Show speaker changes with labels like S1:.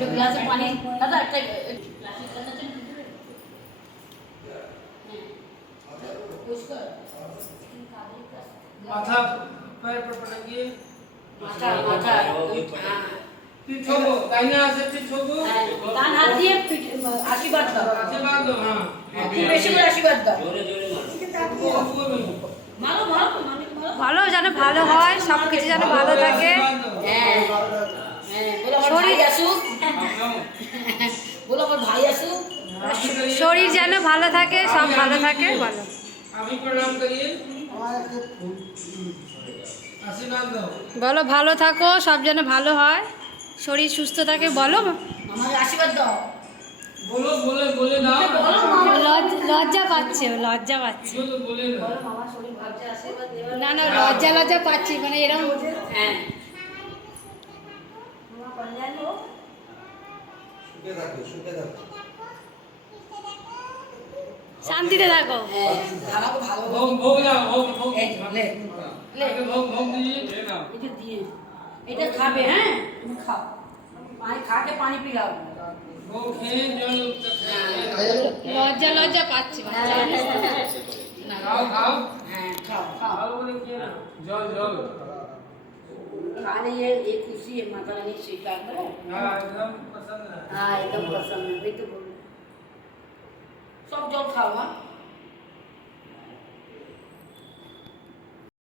S1: একটু গ্লাসে পানি। দাদা একটা পরিষ্কার
S2: মাথা পায়ের পর পটাকিয়ে
S1: মাথা মাথা
S2: পিঠ ছোবো ডাইনে আছে পিঠ ছোবো?
S1: ডান হাত দিয়ে পিঠ- আশীর্বাদ দাও।
S2: আশীর্বাদ দাও হ্যাঁ।
S1: বেশি করে আশীর্বাদ দাও।
S2: ও, ও, ও,
S1: মারো মারো
S3: ভালো যেন ভালো হয় সব কিছু যেন ভালো থাকে।
S1: হ্যাঁ বলো আমার ভাই
S3: শরীর-
S1: আসুক। বলো আমার ভাই আসুক।
S3: শরীর যেন ভালো থাকে সব ভালো থাকে ভালো
S2: আমি প্রণাম করিয়ে আশীর্বাদ দাও।
S3: বলো ভালো থাকো সব যেন ভালো হয়। শরীর সুস্থ থাকে বলো।
S1: আমাকে আশীর্বাদ দাও।
S2: বলো বলে বলে দাও।
S3: লজ- লজ্জা পাচ্ছে লজ্জা পাচ্ছে। না না লজ্জা লজ্জা পাচ্ছি মানে এরকম
S1: হ্যাঁ।
S4: সুখে থাকো সুখে থাকো।
S3: শান্তিতে থাকো।
S1: হ্যাঁ। ভালো
S2: ভোগ ভোগ দাও ভোগ ভোগ।
S1: লে, লে।
S2: ভোগ ভোগ দিয়ে এ নাও
S1: এটা দিয়ে। এটা খাবে হ্যাঁ? তুমি খাও। পানি খাকে পানি পিলাও।
S2: ভোগ
S3: লজ্জা লজ্জা পাচ্ছি
S2: খাও খাও।
S1: হ্যাঁ খাও খাও।
S2: ভালো করে খেয়ে নাও। জল জল।
S1: ખાલી એ ખુશી એ
S2: માતા રાની સ્વીકાર કરે
S1: એકદમ પસંદ હા એકદમ પસંદ નહીં તો सब